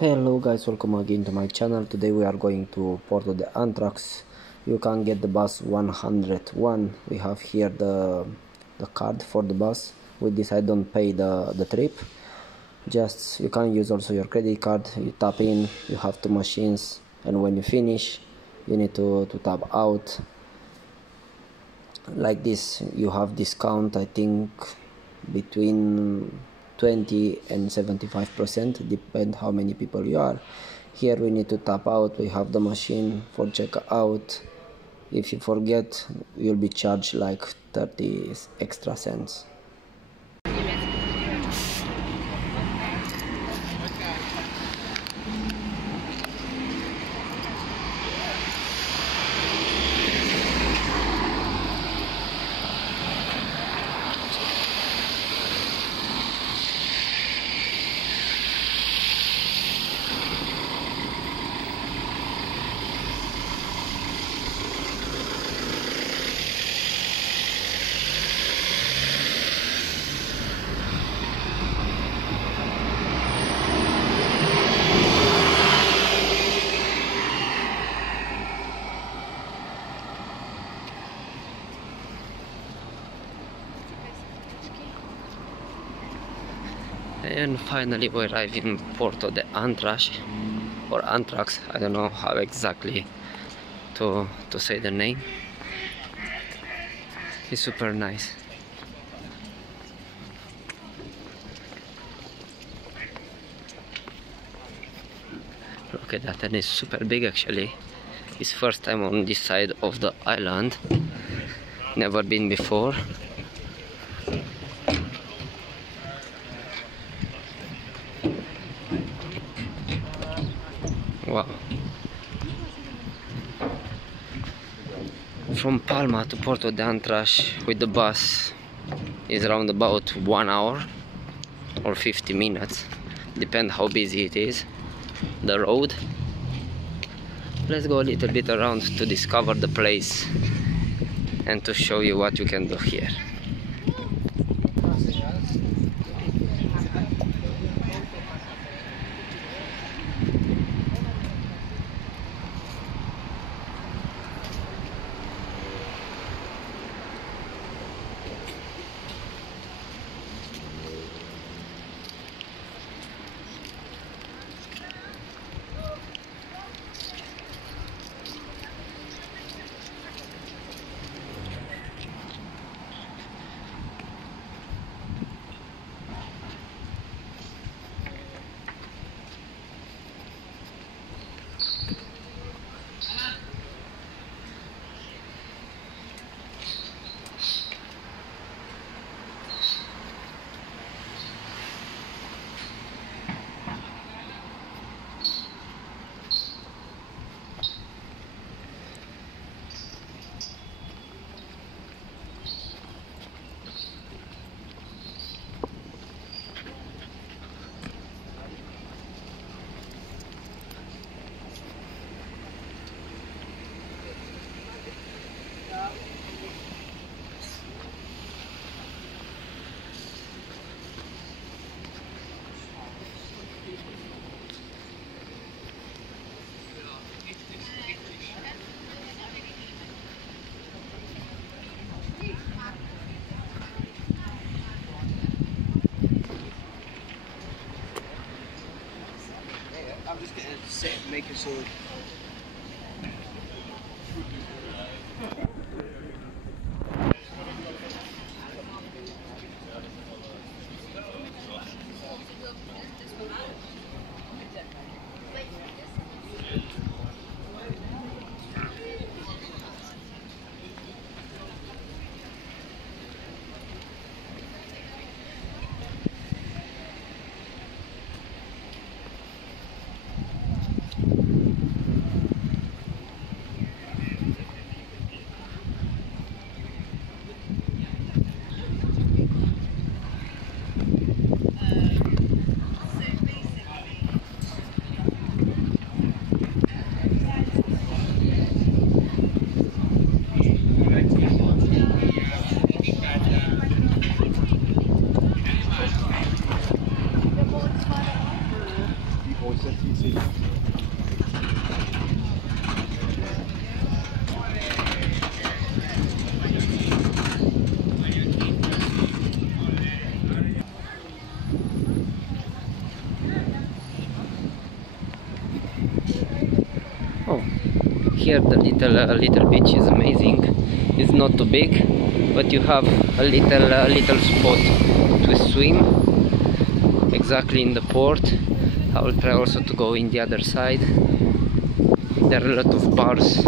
Hello guys, welcome again to my channel. Today we are going to Portd'Andratx. You can get the bus 101. We have here the card for the bus. We decide don't pay the trip. Just you can use also your credit card. You tap in, you have two machines, and when you finish you need to tap out. Like this you have discount, I think between 20 and 75%, depend how many people you are. Here we need to tap out. We have the machine for checkout. If you forget, you'll be charged like 30 extra cents. And finally we arrive in Portd'Andratx or Antrax. I don't know how exactly to say the name. It's super nice. Look at that, and it's super big actually. It's first time on this side of the island. Never been before. Wow. From Palma to Portd'Andratx with the bus is around about 1 hour or 50 minutes, depend how busy it is, the road. Let's go a little bit around to discover the place and to show you what you can do here. I'm just gonna sit and make a sword. Oh, here the little beach is amazing. It's not too big, but you have a little spot to swim exactly in the port. I will try also to go in the other side. There are a lot of bars.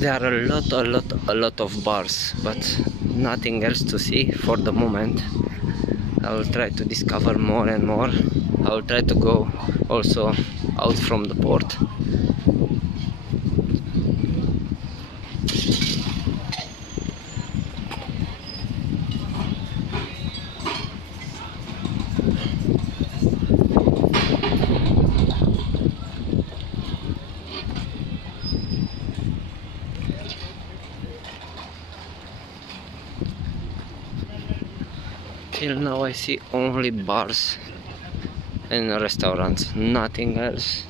There are a lot of bars, but nothing else to see for the moment. I will try to discover more and more. I will try to go also out from the port. Till now I see only bars and restaurants, nothing else.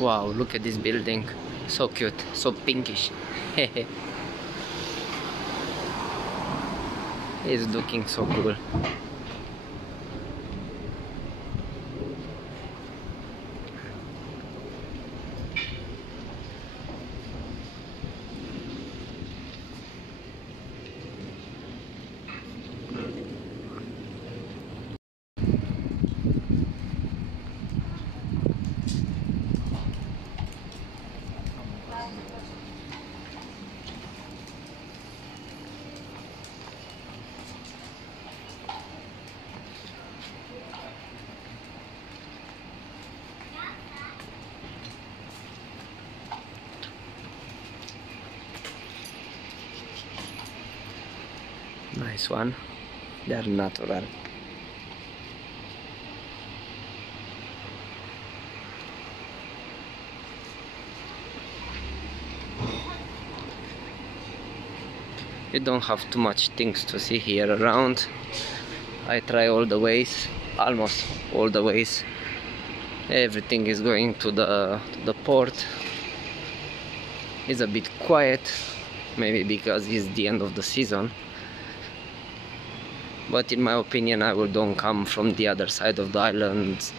Wow, look at this building. So cute, so pinkish. It's looking so cool. Nice one. They're natural. you don't have too much things to see here around. I try all the ways, almost all the ways. Everything is going to the port. It's a bit quiet, maybe because it's the end of the season, but in my opinion I don't come from the other side of the island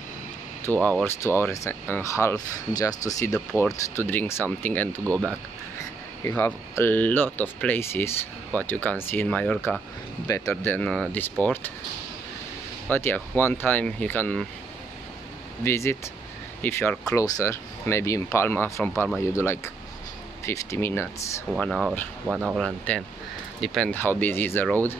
2 hours and a half just to see the port, to drink something and to go back. You have a lot of places what you can see in Mallorca better than this port. But yeah, one time you can visit if you are closer, maybe in Palma. From Palma you do like 50 minutes, 1 hour, 1 hour and 10, depend how busy is the road.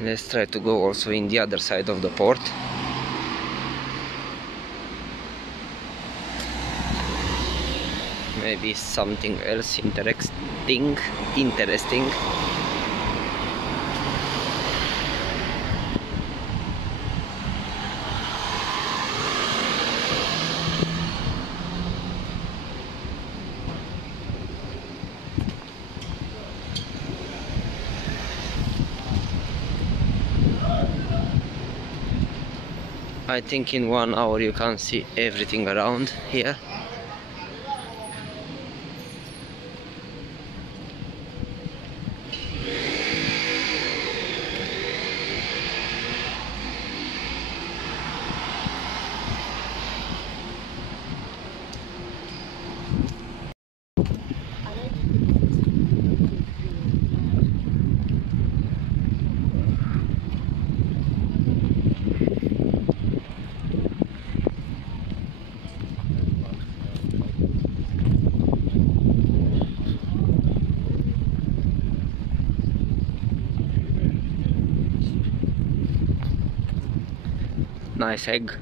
Let's try to go also in the other side of the port. Maybe something else interesting. I think in 1 hour you can see everything around here. Nice egg.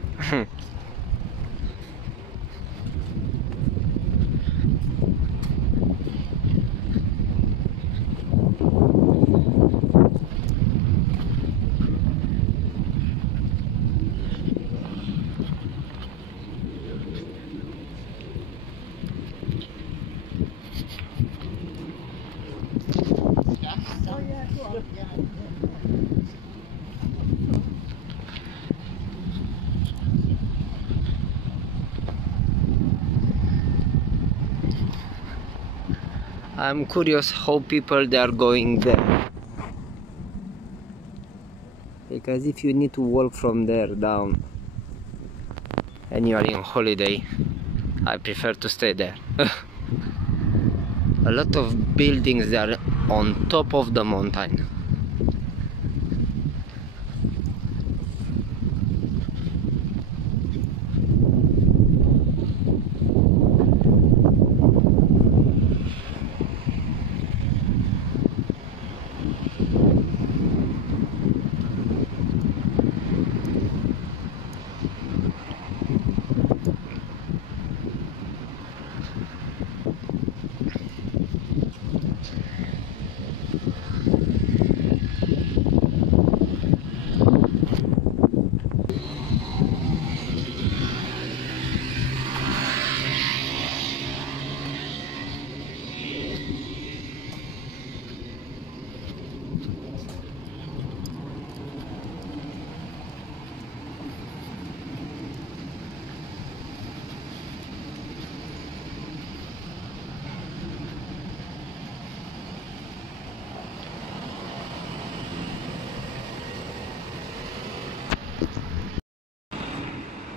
I'm curious how people they are going there, because if you need to walk from there down and you are in holiday, I prefer to stay there. A lot of buildings they are on top of the mountain.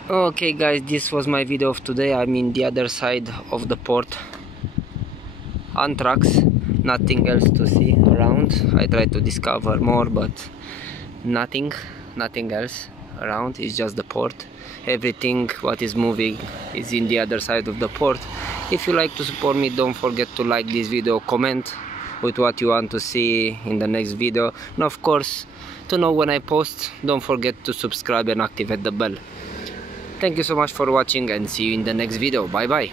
Okay guys, this was my video of today. I'm in the other side of the Portd'Andratx. Nothing else to see around. I tried to discover more, but nothing else around. It's just the port. Everything what is moving is in the other side of the port. If you like to support me, don't forget to like this video, comment with what you want to see in the next video, and of course to know when I post, don't forget to subscribe and activate the bell. Thank you so much for watching and see you in the next video. Bye bye.